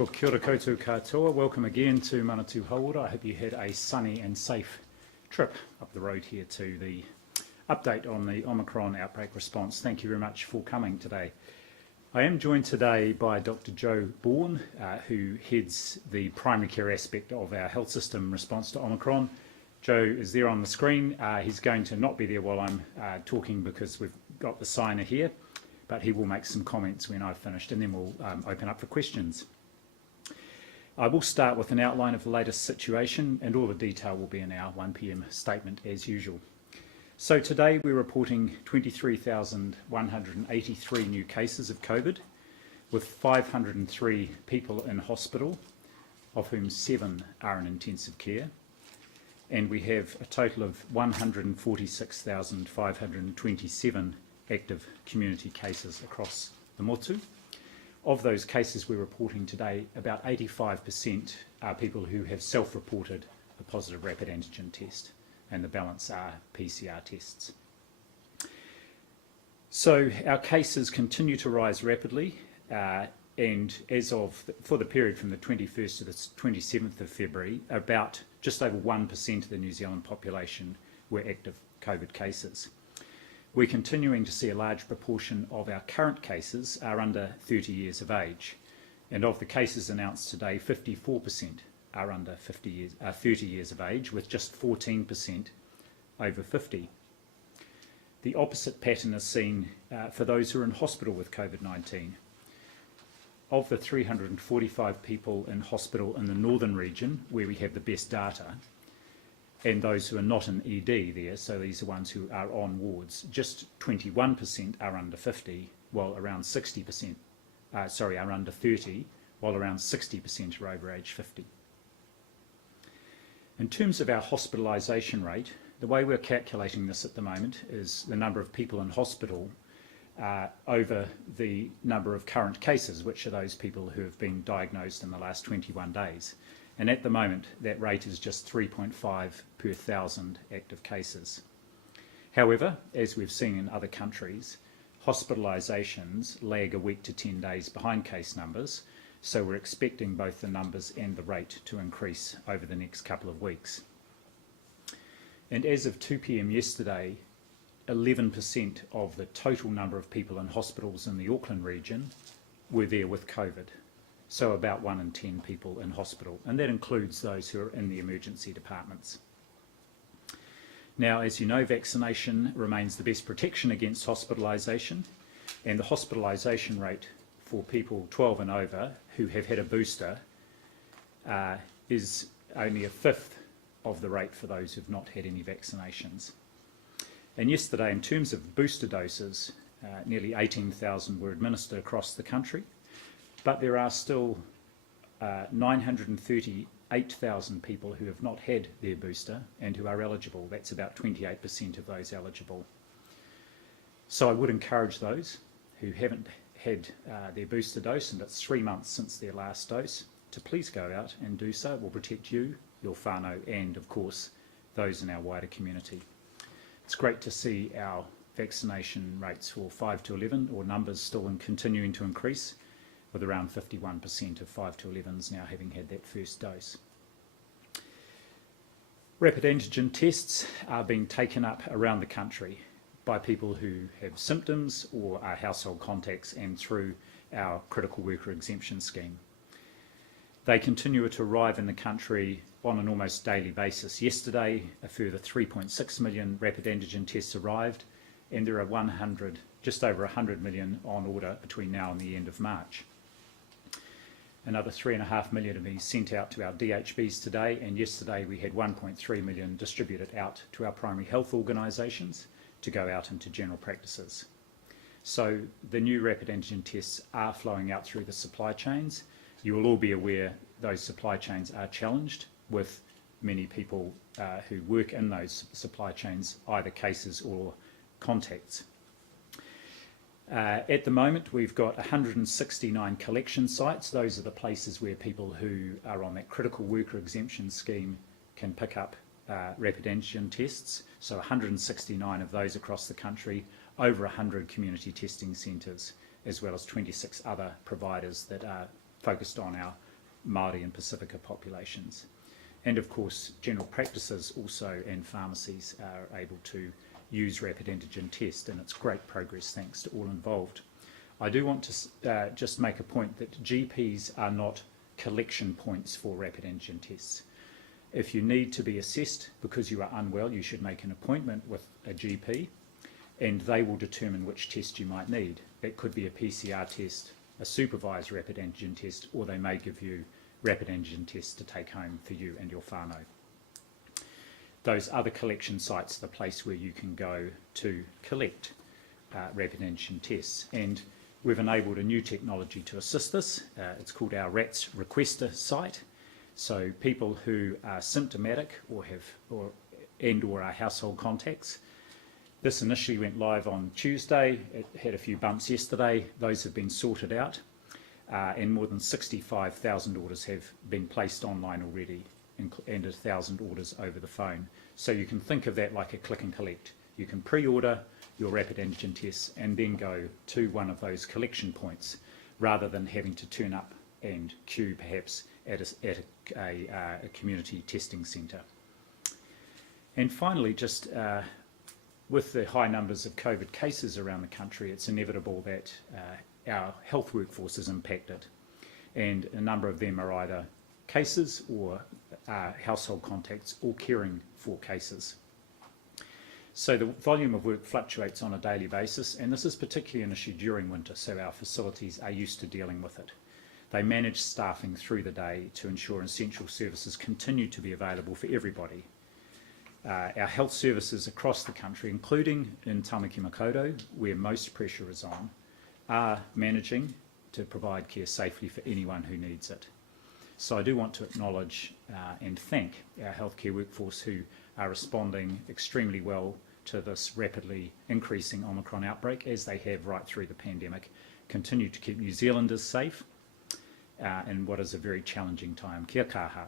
Well, kia ora koutou katoa. Welcome again to Manatū Hauora. I hope you had a sunny and safe trip up the road here to the update on the Omicron outbreak response. Thank you very much for coming today. I am joined today by Dr. Joe Bourne, who heads the primary care aspect of our health system response to Omicron. Joe is there on the screen. He's going to not be there while I'm talking because we've got the signer here, but he will make some comments when I've finished, and then we'll open up for questions. I will start with an outline of the latest situation, and all the detail will be in our 1 p.m. statement as usual. So today we're reporting 23,183 new cases of COVID, with 503 people in hospital, of whom 7 are in intensive care, and we have a total of 146,527 active community cases across the motu. Of those cases we're reporting today, about 85% are people who have self-reported a positive rapid antigen test, and the balance are PCR tests. So our cases continue to rise rapidly, and for the period from the 21st to the 27th of February, about just over 1% of the New Zealand population were active COVID cases. We're continuing to see a large proportion of our current cases are under 30 years of age, and of the cases announced today, 54% are under 30 years of age, with just 14% over 50. The opposite pattern is seen for those who are in hospital with COVID-19. Of the 345 people in hospital in the northern region, where we have the best data, and those who are not in ED there, so these are ones who are on wards, just 21% are under 50, while around 60% are under 30, while around 60% are over age 50. In terms of our hospitalisation rate, the way we're calculating this at the moment is the number of people in hospital over the number of current cases, which are those people who have been diagnosed in the last 21 days. And at the moment, that rate is just 3.5 per 1,000 active cases. However, as we've seen in other countries, hospitalisations lag a week to 10 days behind case numbers, so we're expecting both the numbers and the rate to increase over the next couple of weeks. And as of 2 p.m. yesterday, 11% of the total number of people in hospitals in the Auckland region were there with COVID. So about 1 in 10 people in hospital, and that includes those who are in the emergency departments. Now, as you know, vaccination remains the best protection against hospitalisation, and the hospitalisation rate for people 12 and over who have had a booster is only a fifth of the rate for those who've not had any vaccinations. And yesterday, in terms of booster doses, nearly 18,000 were administered across the country. But there are still 938,000 people who have not had their booster and who are eligible. That's about 28% of those eligible. So I would encourage those who haven't had their booster dose, and it's 3 months since their last dose, to please go out and do so. It will protect you, your whānau, and of course those in our wider community. It's great to see our vaccination rates for 5 to 11, or numbers still continuing to increase, with around 51% of 5 to 11s now having had that first dose. Rapid antigen tests are being taken up around the country by people who have symptoms or are household contacts, and through our critical worker exemption scheme. They continue to arrive in the country on an almost daily basis. Yesterday, a further 3.6 million rapid antigen tests arrived, and there are just over 100 million on order between now and the end of March. Another 3.5 million of these sent out to our DHBs today, and yesterday we had 1.3 million distributed out to our primary health organisations to go out into general practices. So the new rapid antigen tests are flowing out through the supply chains. You will all be aware those supply chains are challenged, with many people who work in those supply chains, either cases or contacts. At the moment, we've got 169 collection sites. Those are the places where people who are on that critical worker exemption scheme can pick up rapid antigen tests. So 169 of those across the country, over 100 community testing centres, as well as 26 other providers that are focused on our Māori and Pacifica populations. And of course, general practices also and pharmacies are able to use rapid antigen test, and it's great progress thanks to all involved. I do want to just make a point that GPs are not collection points for rapid antigen tests. If you need to be assessed because you are unwell, you should make an appointment with a GP, and they will determine which test you might need. That could be a PCR test, a supervised rapid antigen test, or they may give you rapid antigen tests to take home for you and your whānau. Those other collection sites are the place where you can go to collect rapid antigen tests. And we've enabled a new technology to assist this. It's called our RATS requester site. So people who are symptomatic or are household contacts. This initially went live on Tuesday. It had a few bumps yesterday. Those have been sorted out. And more than 65,000 orders have been placed online already, and 1,000 orders over the phone. So you can think of that like a click and collect. You can pre-order your rapid antigen tests and then go to one of those collection points, rather than having to turn up and queue perhaps at a community testing centre. And finally, just with the high numbers of COVID cases around the country, it's inevitable that our health workforce is impacted, and a number of them are either cases or household contacts or caring for cases. So the volume of work fluctuates on a daily basis, and this is particularly an issue during winter, so our facilities are used to dealing with it. They manage staffing through the day to ensure essential services continue to be available for everybody. Our health services across the country, including in Tamaki Makaurau, where most pressure is on, are managing to provide care safely for anyone who needs it. So I do want to acknowledge and thank our healthcare workforce who are responding extremely well to this rapidly increasing Omicron outbreak, as they have right through the pandemic, continue to keep New Zealanders safe in what is a very challenging time. Kia kaha.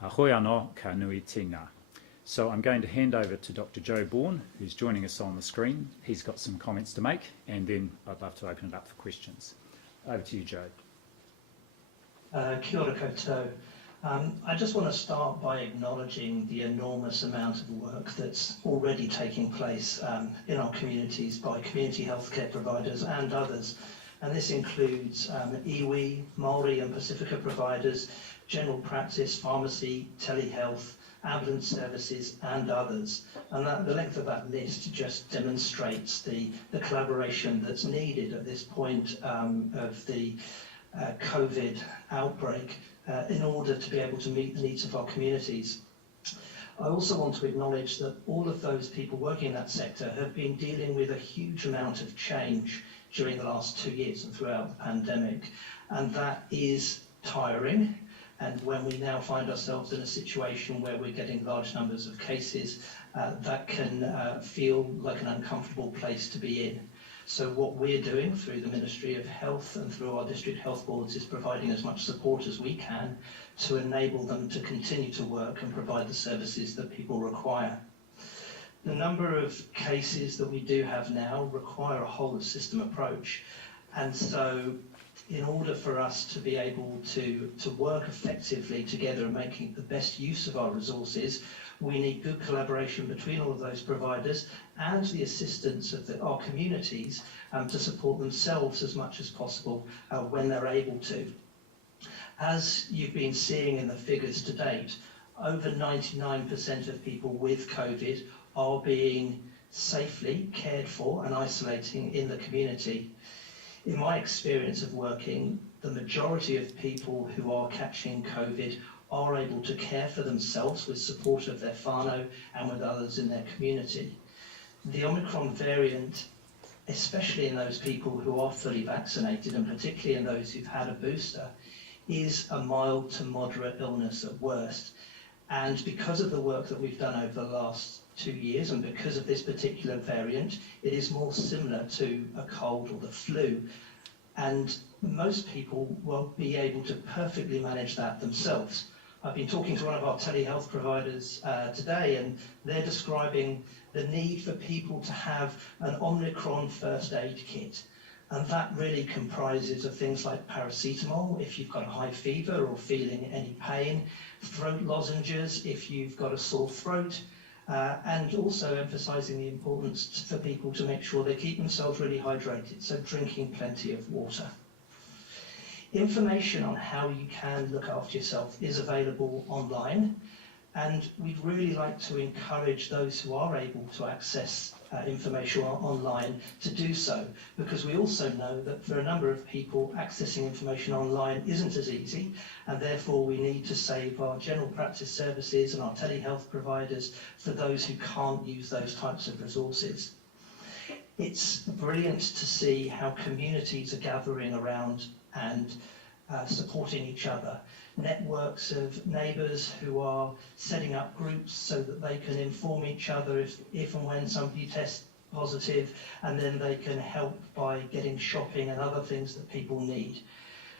Hoi anō ka nui tēnā. So I'm going to hand over to Dr. Joe Bourne, who's joining us on the screen. He's got some comments to make, and then I'd love to open it up for questions. Over to you, Joe. Kia ora koutou. I just want to start by acknowledging the enormous amount of work that's already taking place in our communities by community healthcare providers and others. And this includes iwi, Māori and Pacifica providers, general practice, pharmacy, telehealth, ambulance services and others. And the length of that list just demonstrates the collaboration that's needed at this point of the COVID outbreak in order to be able to meet the needs of our communities. I also want to acknowledge that all of those people working in that sector have been dealing with a huge amount of change during the last 2 years and throughout the pandemic, and that is tiring. And when we now find ourselves in a situation where we're getting large numbers of cases, that can feel like an uncomfortable place to be in. So what we're doing through the Ministry of Health and through our district health boards is providing as much support as we can to enable them to continue to work and provide the services that people require. The number of cases that we do have now require a whole of system approach. And so in order for us to be able to work effectively together and making the best use of our resources, we need good collaboration between all of those providers and the assistance of our communities to support themselves as much as possible when they're able to. As you've been seeing in the figures to date, over 99% of people with COVID are being safely cared for and isolating in the community. In my experience of working, the majority of people who are catching COVID are able to care for themselves with support of their whānau and with others in their community. The Omicron variant, especially in those people who are fully vaccinated and particularly in those who've had a booster, is a mild to moderate illness at worst. And because of the work that we've done over the last 2 years and because of this particular variant, it is more similar to a cold or the flu. And most people will be able to perfectly manage that themselves. I've been talking to one of our telehealth providers today, and they're describing the need for people to have an Omicron first aid kit. And that really comprises of things like paracetamol if you've got a high fever or feeling any pain, throat lozenges if you've got a sore throat, and also emphasising the importance for people to make sure they keep themselves really hydrated, so drinking plenty of water. Information on how you can look after yourself is available online, and we'd really like to encourage those who are able to access information online to do so, because we also know that for a number of people accessing information online isn't as easy, and therefore we need to save our general practice services and our telehealth providers for those who can't use those types of resources. It's brilliant to see how communities are gathering around and supporting each other. Networks of neighbours who are setting up groups so that they can inform each other if and when somebody tests positive, and then they can help by getting shopping and other things that people need.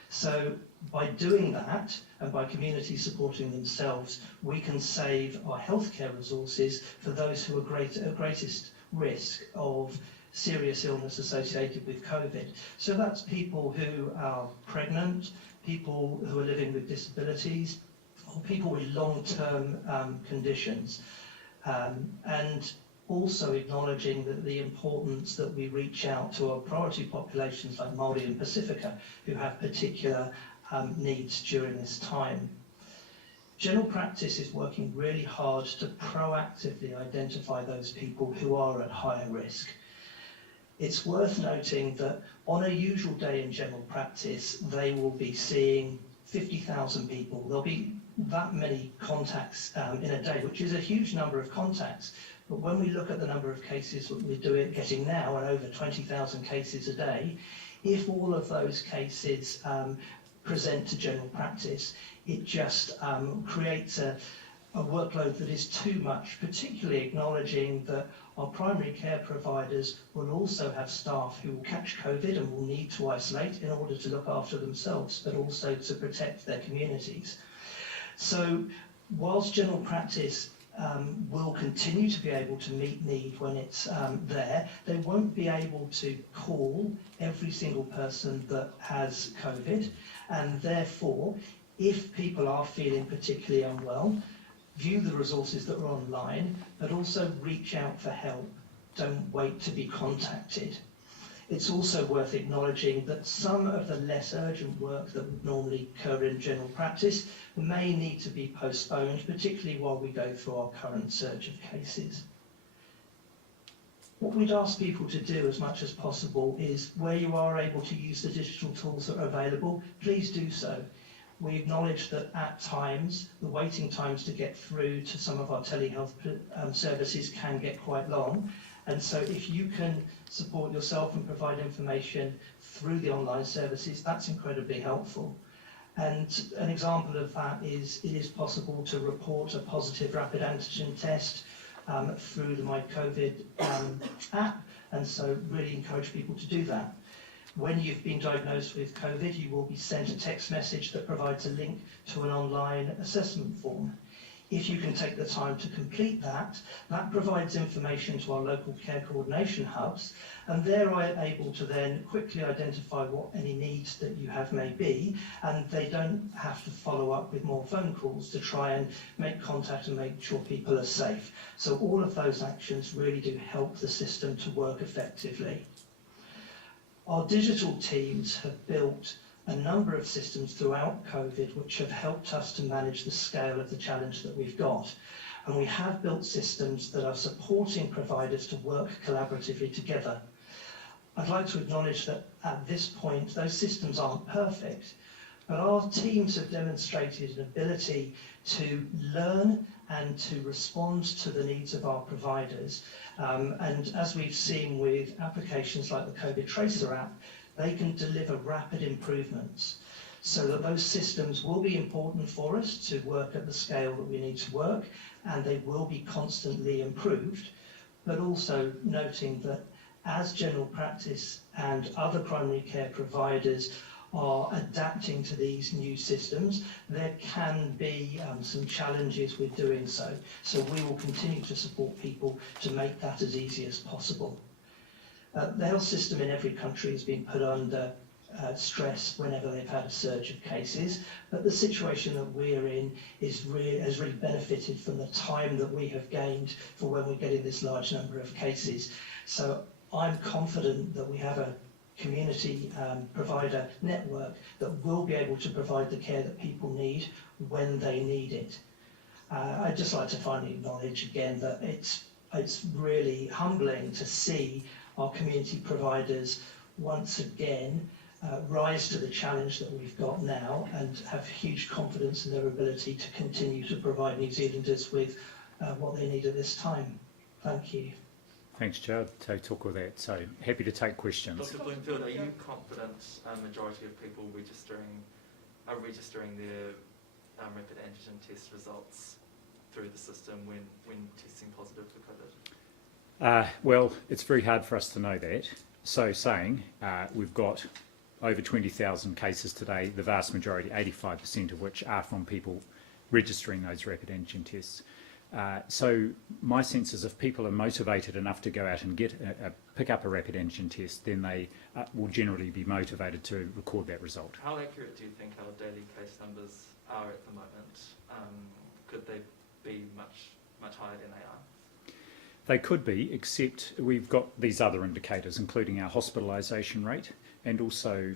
So by doing that, and by communities supporting themselves, we can save our healthcare resources for those who are at greatest risk of serious illness associated with COVID. So that's people who are pregnant, people who are living with disabilities, or people with long-term conditions. And also acknowledging that the importance that we reach out to our priority populations like Māori and Pacifica, who have particular needs during this time. General practice is working really hard to proactively identify those people who are at higher risk. It's worth noting that on a usual day in general practice, they will be seeing 50,000 people. There'll be that many contacts in a day, which is a huge number of contacts. But when we look at the number of cases that we're getting now, and over 20,000 cases a day, if all of those cases present to general practice, it just creates a workload that is too much, particularly acknowledging that our primary care providers will also have staff who will catch COVID and will need to isolate in order to look after themselves, but also to protect their communities. So whilst general practice will continue to be able to meet need when it's there, they won't be able to call every single person that has COVID, and therefore, if people are feeling particularly unwell, view the resources that are online, but also reach out for help. Don't wait to be contacted. It's also worth acknowledging that some of the less urgent work that would normally occur in general practice may need to be postponed, particularly while we go through our current surge of cases. What we'd ask people to do as much as possible is, where you are able to use the digital tools that are available, please do so. We acknowledge that at times, the waiting times to get through to some of our telehealth services can get quite long. And so if you can support yourself and provide information through the online services, that's incredibly helpful. And an example of that is it is possible to report a positive rapid antigen test through the My COVID app. And so really encourage people to do that. When you've been diagnosed with COVID, you will be sent a text message that provides a link to an online assessment form. If you can take the time to complete that, that provides information to our local care coordination hubs, and they're able to then quickly identify what any needs that you have may be, and they don't have to follow up with more phone calls to try and make contact and make sure people are safe. So all of those actions really do help the system to work effectively. Our digital teams have built a number of systems throughout COVID which have helped us to manage the scale of the challenge that we've got. And we have built systems that are supporting providers to work collaboratively together. I'd like to acknowledge that at this point, those systems aren't perfect, but our teams have demonstrated an ability to learn and to respond to the needs of our providers. And as we've seen with applications like the COVID Tracer app, they can deliver rapid improvements. So that those systems will be important for us to work at the scale that we need to work, and they will be constantly improved, but also noting that as general practice and other primary care providers are adapting to these new systems, there can be some challenges with doing so. So we will continue to support people to make that as easy as possible. The health system in every country has been put under stress whenever they've had a surge of cases, but the situation that we're in has really benefited from the time that we have gained for when we're getting this large number of cases. So I'm confident that we have a community provider network that will be able to provide the care that people need when they need it. I'd just like to finally acknowledge again that it's really humbling to see our community providers once again rise to the challenge that we've got now and have huge confidence in their ability to continue to provide New Zealanders with what they need at this time. Thank you. Thanks, Joe. To talk with that. So happy to take questions. Dr. Bloomfield, are you confident a majority of people are registering their rapid antigen test results through the system when testing positive for COVID? Well, it's very hard for us to know that. So saying we've got over 20,000 cases today, the vast majority, 85% of which are from people registering those rapid antigen tests. So my sense is if people are motivated enough to go out and pick up a rapid antigen test, then they will generally be motivated to record that result. How accurate do you think our daily case numbers are at the moment? Could they be much higher than they are? They could be, except we've got these other indicators, including our hospitalisation rate, and also,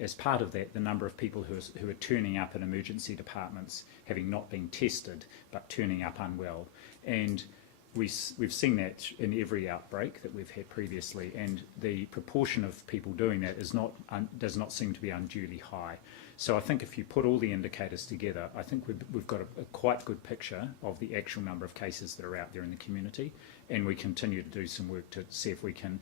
as part of that, the number of people who are turning up in emergency departments, having not been tested, but turning up unwell. And we've seen that in every outbreak that we've had previously, and the proportion of people doing that does not seem to be unduly high. So I think if you put all the indicators together, I think we've got a quite good picture of the actual number of cases that are out there in the community, and we continue to do some work to see if we can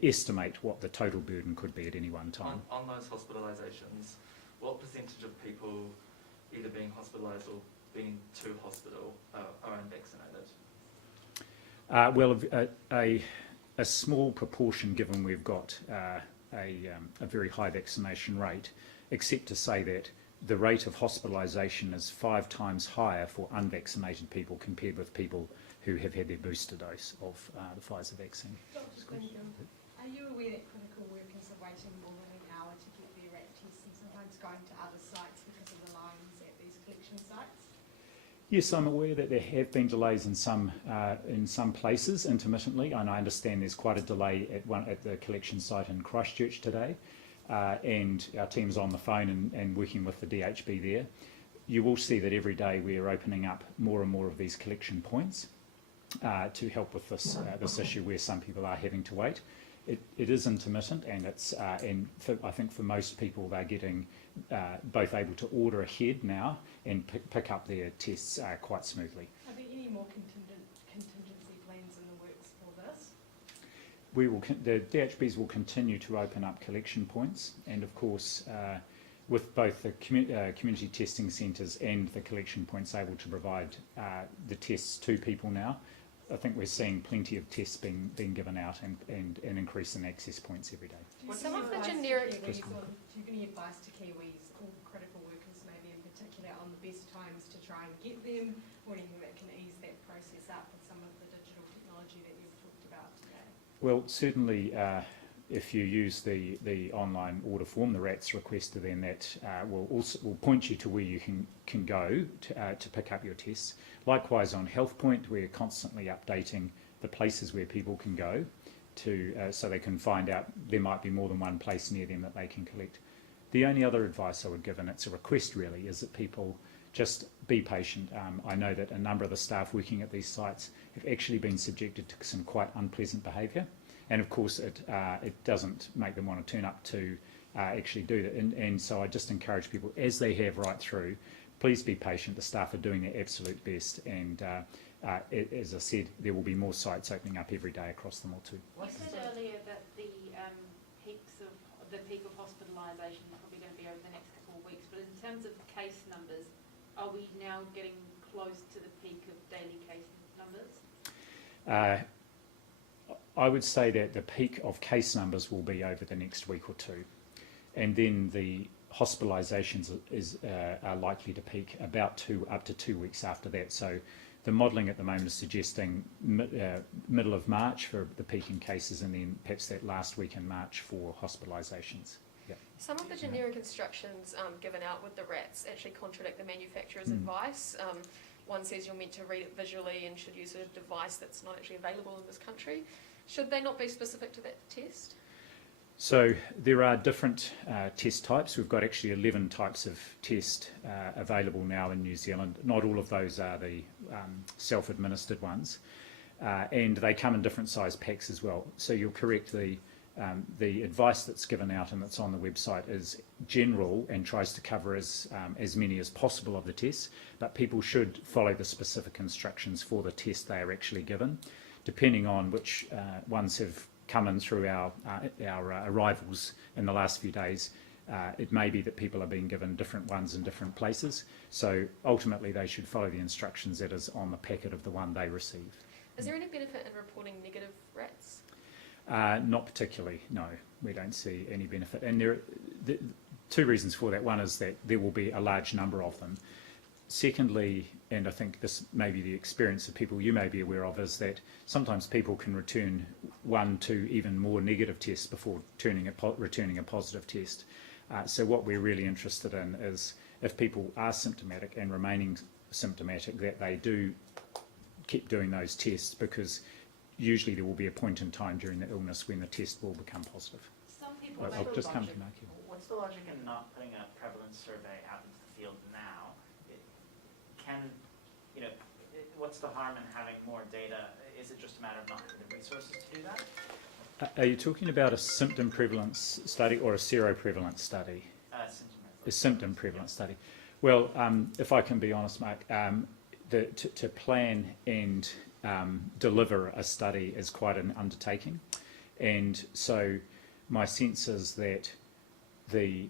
estimate what the total burden could be at any one time. On those hospitalisations, what percentage of people either being hospitalised or being to hospital are unvaccinated? Well, a small proportion, given we've got a very high vaccination rate, except to say that the rate of hospitalisation is 5 times higher for unvaccinated people compared with people who have had their booster dose of the Pfizer vaccine. Are you aware that critical workers are waiting more than an hour to get their RAT tests and sometimes going to other sites because of the lines at these collection sites? Yes, I'm aware that there have been delays in some places intermittently, and I understand there's quite a delay at the collection site in Christchurch today, and our team's on the phone and working with the DHB there. You will see that every day we are opening up more and more of these collection points to help with this issue where some people are having to wait. It is intermittent, and I think for most people they're getting both able to order ahead now and pick up their tests quite smoothly. Are there any more contingency plans in the works for this? The DHBs will continue to open up collection points, and of course with both the community testing centres and the collection points able to provide the tests to people now, I think we're seeing plenty of tests being given out and an increase in access points every day. Some of the generic do you have any advice to Kiwis or critical workers maybe in particular on the best times to try and get them, or anything that can ease that process up with some of the digital technology that you've talked about today? Well, certainly if you use the online order form, the RATS requester, then that will point you to where you can go to pick up your tests. Likewise on HealthPoint, we're constantly updating the places where people can go to so they can find out there might be more than one place near them that they can collect. The only other advice I would give, and it's a request really, is that people just be patient. I know that a number of the staff working at these sites have actually been subjected to some quite unpleasant behaviour. And of course, it doesn't make them want to turn up to actually do that. And so I just encourage people, as they have right through, please be patient. The staff are doing their absolute best. And as I said, there will be more sites opening up every day across them all too. You said earlier that the peak of hospitalisation is probably going to be over the next couple of weeks. But in terms of case numbers, are we now getting close to the peak of daily case numbers? I would say that the peak of case numbers will be over the next week or two, and then the hospitalisations are likely to peak about up to 2 weeks after that. So The modelling at the moment is suggesting middle of March for the peak in cases, and then perhaps that last week in March for hospitalisations. Yeah. Some of the generic instructions given out with the rats actually contradict the manufacturer's advice. One says you're meant to read it visually and should use a device that's not actually available in this country. Should they not be specific to that test? So there are different test types. We've got actually 11 types of test available now in New Zealand. Not all of those are the self-administered ones, and they come in different size packs as well. So you're correct, the advice that's given out and that's on the website is general and tries to cover as many as possible of the tests, but people should follow the specific instructions for the test they are actually given. Depending on which ones have come in through our arrivals in the last few days, it may be that people are being given different ones in different places. So ultimately they should follow the instructions that is on the packet of the one they receive. Is there any benefit in reporting negative rats? Not particularly, no. We don't see any benefit. And there are two reasons for that. One is that there will be a large number of them. Secondly, and I think this may be the experience of people you may be aware of, is that sometimes people can return 1, 2, even more negative tests before returning a positive test. So what we're really interested in is if people are symptomatic and remaining symptomatic, that they do keep doing those tests, because usually there will be a point in time during the illness when the test will become positive. Some people I'll may just come to Naki. What's the logic in not putting a prevalence survey out into the field now? What's the harm in having more data? Is it just a matter of not having the resources to do that? Are you talking about a symptom prevalence study or a seroprevalence study? A symptom prevalence study. Well, if I can be honest, Mark, to plan and deliver a study is quite an undertaking, and so my sense is that the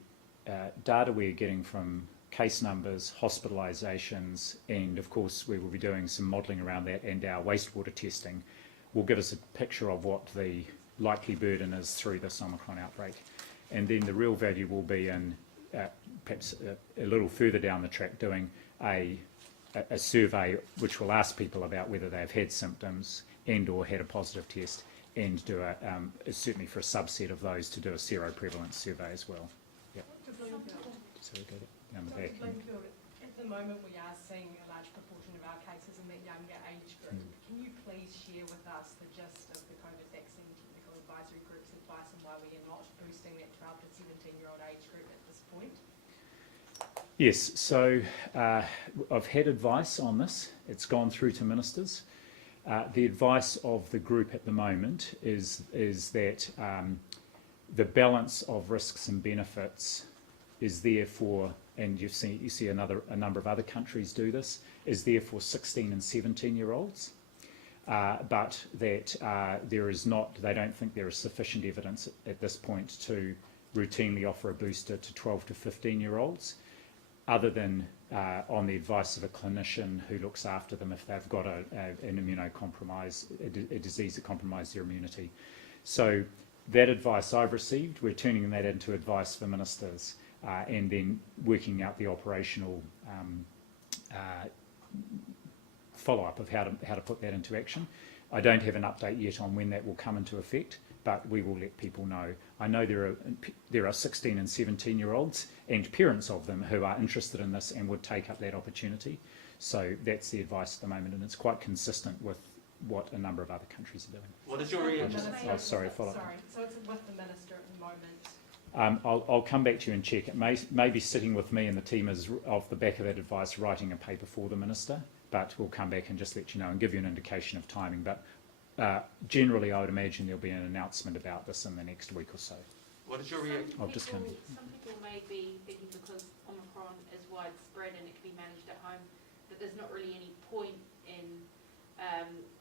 data we're getting from case numbers, hospitalisations, and of course we will be doing some modelling around that, and our wastewater testing will give us a picture of what the likely burden is through this Omicron outbreak. And then the real value will be in perhaps a little further down the track doing a survey which will ask people about whether they've had symptoms and or had a positive test, and do certainly for a subset of those to do a seroprevalence survey as well. Yep. So we got it down the back. Bloomfield, at the moment we are seeing a large proportion of our cases in that younger age group. Can you please share with us the gist of the COVID vaccine technical advisory group's advice and why we are not boosting that 12 to 17-year-old age group at this point? Yes, so I've had advice on this. It's gone through to ministers. The advice of the group at the moment is that the balance of risks and benefits is there for, and you see a number of other countries do this, is there for 16 and 17-year-olds, but that there is not, they don't think there is sufficient evidence at this point to routinely offer a booster to 12 to 15-year-olds, other than on the advice of a clinician who looks after them if they've got an immunocompromise, a disease that compromises their immunity. So that advice I've received, we're turning that into advice for ministers, and then working out the operational follow-up of how to put that into action. I don't have an update yet on when that will come into effect, but we will let people know. I know there are 16 and 17-year-olds and parents of them who are interested in this and would take up that opportunity. So that's the advice at the moment, and it's quite consistent with what a number of other countries are doing. What is your reaction? Sorry, follow-up. Sorry, so it's with the minister at the moment. I'll come back to you and check. It may be sitting with me, and the team is off the back of that advice writing a paper for the minister, but we'll come back and just let you know and give you an indication of timing. But generally, I would imagine there'll be an announcement about this in the next week or so. What is your reaction? Some people may be thinking because Omicron is widespread and it can be managed at home, that there's not really any point in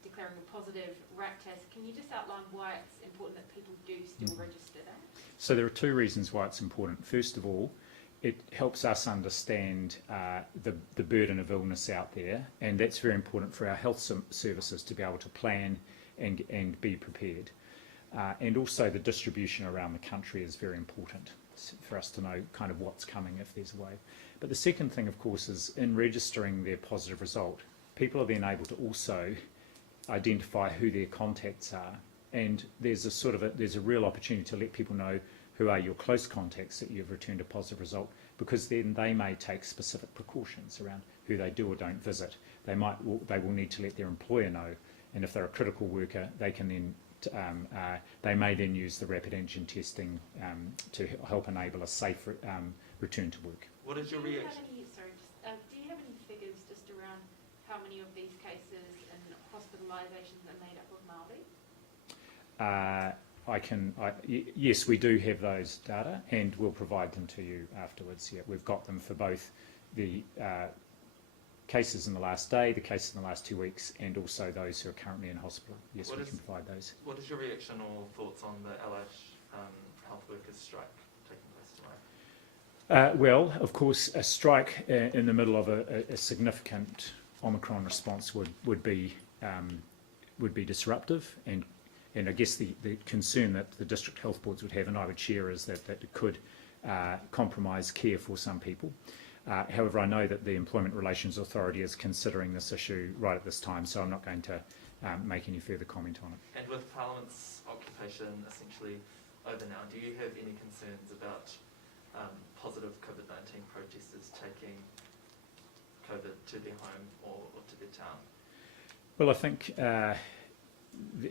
declaring a positive rat test. Can you just outline why it's important that people do still register that? So there are two reasons why it's important. First of all, it helps us understand the burden of illness out there, and that's very important for our health services to be able to plan and be prepared. And also the distribution around the country is very important for us to know kind of what's coming if there's a wave. But the second thing, of course, is in registering their positive result, people are then able to also identify who their contacts are, and there's a real opportunity to let people know who are your close contacts that you've returned a positive result, because then they may take specific precautions around who they do or don't visit. They will need to let their employer know, and if they're a critical worker, they can then they may then use the rapid antigen testing to help enable a safe return to work. What is your Do you reaction? have any figures just around how many of these cases and hospitalisations are made up of Māori? Yes, we do have those data, and we'll provide them to you afterwards. Yeah, we've got them for both the cases in the last day, the cases in the last 2 weeks, and also those who are currently in hospital. Yes, we can provide those. What is your reaction or thoughts on the allied health workers strike taking place tomorrow? Well, of course, a strike in the middle of a significant Omicron response would be disruptive, and I guess the concern that the district health boards would have, and I would share, is that it could compromise care for some people. However, I know that the Employment Relations Authority is considering this issue right at this time, so I'm not going to make any further comment on it. And with Parliament's occupation essentially over now, do you have any concerns about positive COVID-19 protesters taking COVID to their home or to their town? Well, I think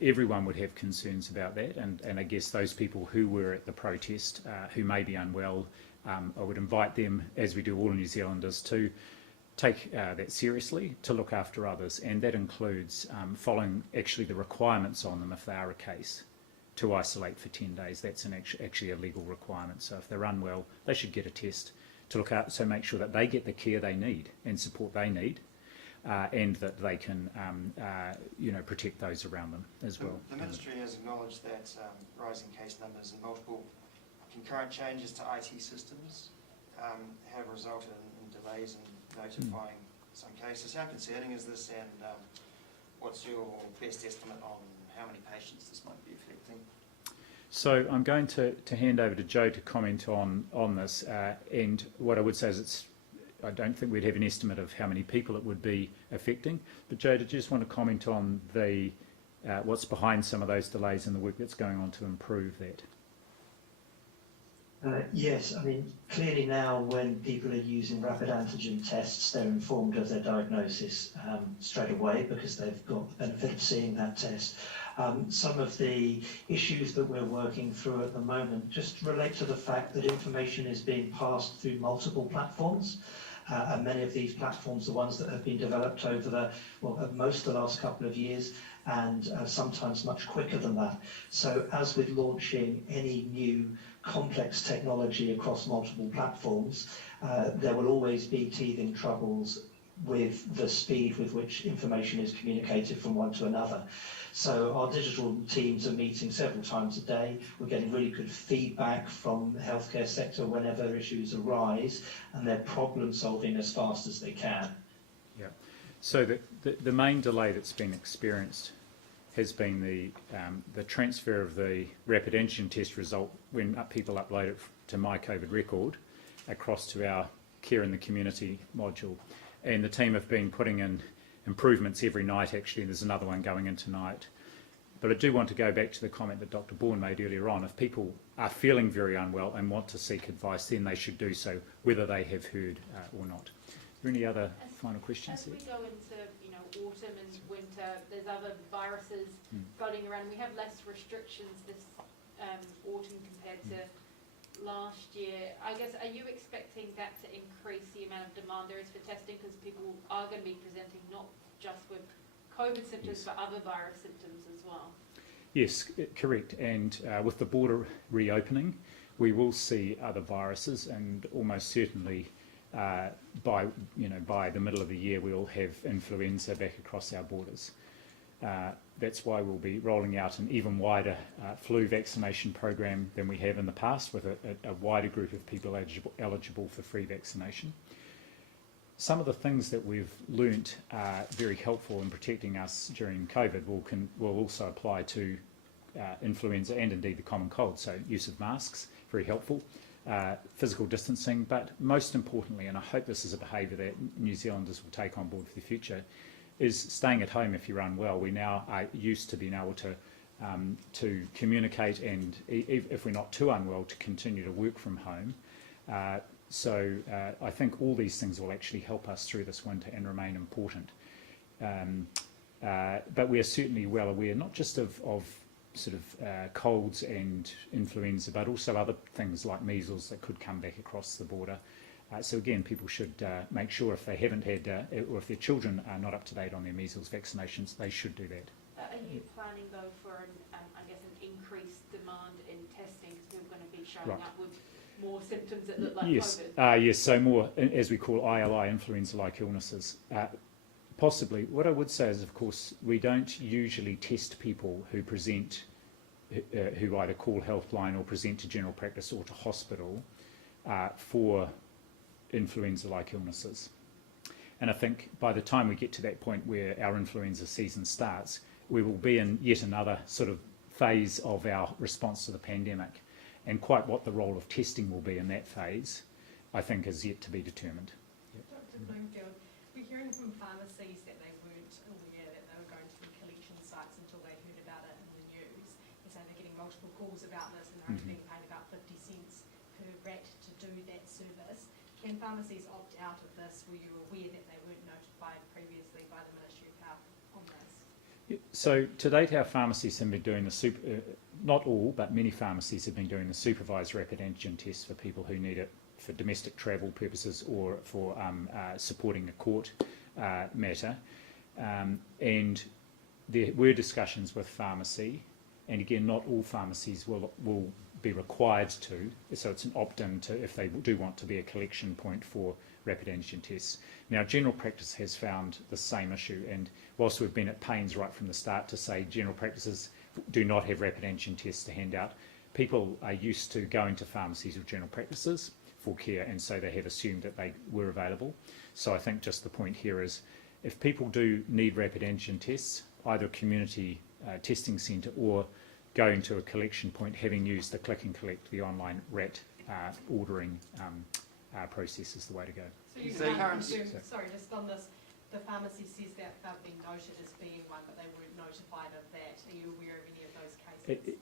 everyone would have concerns about that, and I guess those people who were at the protest who may be unwell, I would invite them, as we do all New Zealanders, to take that seriously, to look after others, and that includes following actually the requirements on them if they are a case, to isolate for 10 days. That's actually a legal requirement. So if they're unwell, they should get a test to look out, so make sure that they get the care they need and support they need, and that they can protect those around them as well. The Ministry has acknowledged that rising case numbers and multiple concurrent changes to IT systems have resulted in delays in notifying some cases. How concerning is this, and what's your best estimate on how many patients this might be affecting? So I'm going to hand over to Joe to comment on this, and what I would say is I don't think we'd have an estimate of how many people it would be affecting. But Joe, did you just want to comment on the what's behind some of those delays and the work that's going on to improve that? Yes, I mean, clearly now when people are using rapid antigen tests, they're informed of their diagnosis straight away because they've got the benefit of seeing that test. Some of the issues that we're working through at the moment just relate to the fact that information is being passed through multiple platforms. And many of these platforms are ones that have been developed over at most the last couple of years, and sometimes much quicker than that. So as with launching any new complex technology across multiple platforms, there will always be teething troubles with the speed with which information is communicated from one to another. So our digital teams are meeting several times a day. We're getting really good feedback from the healthcare sector whenever issues arise, and they're problem solving as fast as they can. Yeah. So the main delay that's been experienced has been the transfer of the rapid antigen test result when people upload it to My COVID record across to our Care in the Community module. And the team have been putting in improvements every night, actually, and there's another one going in tonight. But I do want to go back to the comment that Dr. Bourne made earlier on. If people are feeling very unwell and want to seek advice, then they should do so, whether they have heard or not. Are there any other final questions? As we go into autumn and winter, there's other viruses floating around. We have less restrictions this autumn compared to last year. I guess, are you expecting that to increase the amount of demand there is for testing, because people are going to be presenting not just with COVID symptoms, but other virus symptoms as well? Yes, correct. And with the border reopening, we will see other viruses, and almost certainly by the middle of the year we'll have influenza back across our borders. That's why we'll be rolling out an even wider flu vaccination program than we have in the past, with a wider group of people eligible for free vaccination. Some of the things that we've learnt are very helpful in protecting us during COVID will also apply to influenza and indeed the common cold. So use of masks, very helpful. Physical distancing, but most importantly, and I hope this is a behaviour that New Zealanders will take on board for the future, is staying at home if you're unwell. We now are used to being able to communicate and, if we're not too unwell, to continue to work from home. So I think all these things will actually help us through this winter and remain important. But we are certainly well aware, not just of sort of colds and influenza, but also other things like measles that could come back across the border. So again, people should make sure if they haven't had, or if their children are not up to date on their measles vaccinations, they should do that. Are you planning though for I guess an increased demand in testing because people are going to be showing up with more symptoms that look like COVID? Yes, so more, as we call ILI, influenza-like illnesses. Possibly. What I would say is, of course, we don't usually test people who present, who either call helpline or present to general practice or to hospital for influenza-like illnesses. And I think by the time we get to that point where our influenza season starts, we will be in yet another sort of phase of our response to the pandemic. And quite what the role of testing will be in that phase, I think, is yet to be determined. Dr. Bloomfield, we're hearing from pharmacies that they weren't aware that they were going to be collection sites until they heard about it in the news. And so they're getting multiple calls about this and they're only being paid about 50 cents per rat to do that service. Can pharmacies opt out of this? Were you aware that they weren't notified previously by the Ministry of Health on this? So to date, our pharmacies have been doing the not all, but many pharmacies have been doing the supervised rapid antigen tests for people who need it for domestic travel purposes or for supporting a court matter. And there were discussions with pharmacy, and again, not all pharmacies will be required to, so it's an opt-in to if they do want to be a collection point for rapid antigen tests. Now, general practice has found the same issue, and whilst we've been at pains right from the start to say general practices do not have rapid antigen tests to hand out, people are used to going to pharmacies or general practices for care, and so they have assumed that they were available. So I think just the point here is, if people do need rapid antigen tests, either a community testing centre or going to a collection point, having used the click and collect, the online RAT ordering process is the way to go. So you So can't you- assume, sorry, just on this, the pharmacy says that they've been noted as being one, but they weren't notified of that. Are you aware of any of those cases?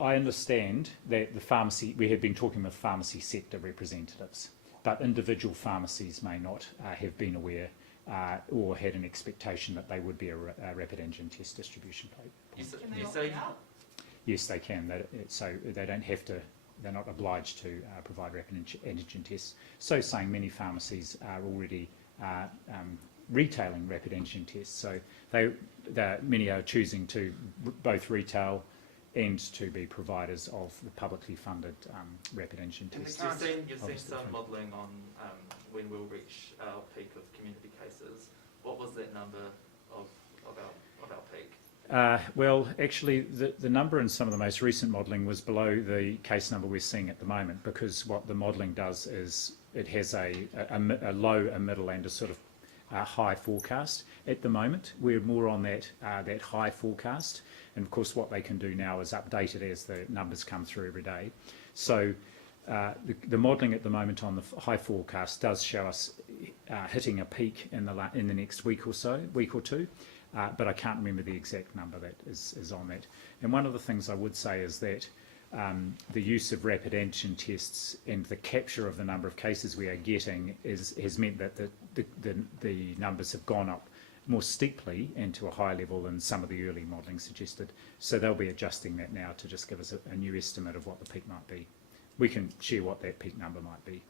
I understand that the pharmacy, we have been talking with pharmacy sector representatives, but individual pharmacies may not have been aware or had an expectation that they would be a rapid antigen test distribution point. Can they You opt say out? Yes, they can. So they don't have to, they're not obliged to provide rapid antigen tests. So saying many pharmacies are already retailing rapid antigen tests. So many are choosing to both retail and to be providers of the publicly funded rapid antigen tests. You've seen some modelling on when we'll reach our peak of community cases. What was that number of our peak? Well, actually, the number in some of the most recent modelling was below the case number we're seeing at the moment, because what the modelling does is it has a low, a middle, and a sort of high forecast. At the moment, we're more on that high forecast, and of course, what they can do now is update it as the numbers come through every day. So the modelling at the moment on the high forecast does show us hitting a peak in the next week or two. But I can't remember the exact number that is on that. And one of the things I would say is that the use of rapid antigen tests and the capture of the number of cases we are getting has meant that the numbers have gone up more steeply and to a higher level than some of the early modelling suggested. So they'll be adjusting that now to just give us a new estimate of what the peak might be. We can share what that peak number might be.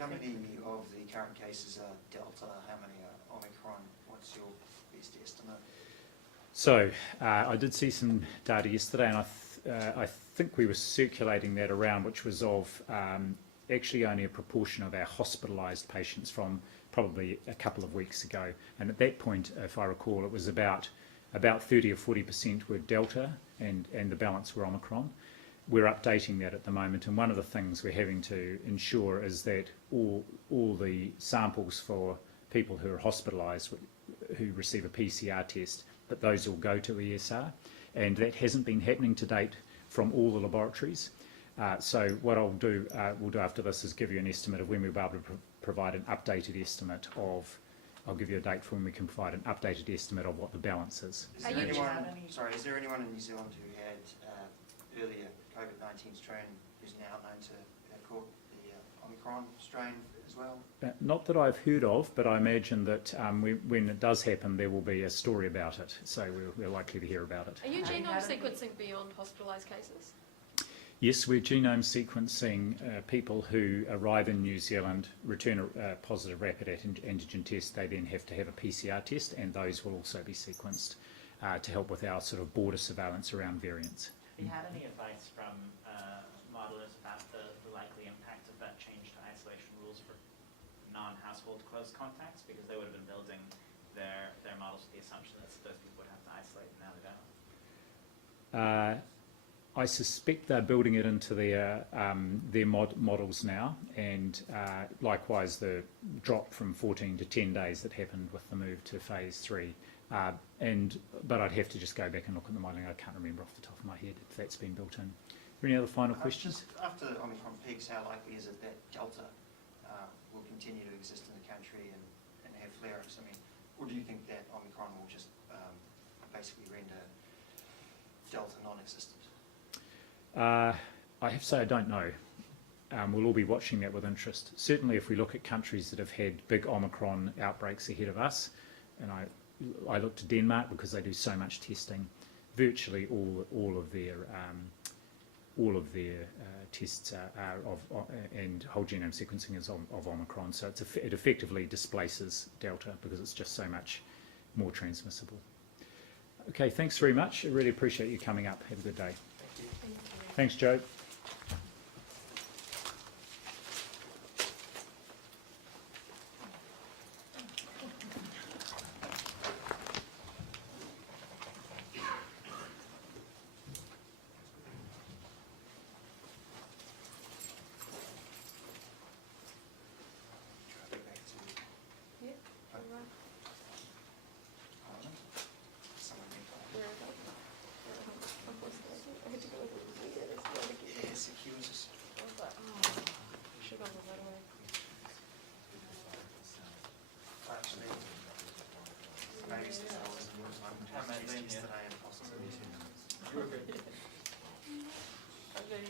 How many of the current cases are Delta? How many are Omicron? What's your best estimate? So I did see some data yesterday, and I think we were circulating that around, which was of actually only a proportion of our hospitalised patients from probably a couple of weeks ago. And at that point, if I recall, it was about 30 or 40% were Delta, and the balance were Omicron. We're updating that at the moment, and one of the things we're having to ensure is that all the samples for people who are hospitalised who receive a PCR test, that those will go to ESR, and that hasn't been happening to date from all the laboratories. So what we'll do after this is give you an estimate of when we'll be able to provide an updated estimate of I'll give you a date for when we can provide an updated estimate of what the balance is. Is Are there you- is there anyone in New Zealand who had earlier COVID-19 strain who's now known to have caught the Omicron strain as well? Not that I've heard of, but I imagine that when it does happen, there will be a story about it, so we're likely to hear about it. Are you genome sequencing beyond hospitalised cases? Yes, we're genome sequencing people who arrive in New Zealand, return a positive rapid antigen test. They then have to have a PCR test, and those will also be sequenced to help with our sort of border surveillance around variants. Have you had any advice from modelers about the likely impact of that change to isolation rules for non-household close contacts? Because they would have been building their models with the assumption that those people would have to isolate, and now they don't. I suspect they're building it into their models now, and likewise the drop from 14 to 10 days that happened with the move to phase 3. But I'd have to just go back and look at the modelling. I can't remember off the top of my head if that's been built in. Are there any other final questions? Just after Omicron peaks, how likely is it that Delta will continue to exist in the country and have flare-ups? I mean, or do you think that Omicron will just basically render Delta non-existent? I have to say I don't know. We'll all be watching that with interest. Certainly if we look at countries that have had big Omicron outbreaks ahead of us, and I look to Denmark because they do so much testing, virtually all of their tests are and whole genome sequencing is of Omicron, so it effectively displaces Delta because it's just so much more transmissible. Okay, thanks very much. I really appreciate you coming up. Have a good day. Thank you. Thanks, Joe.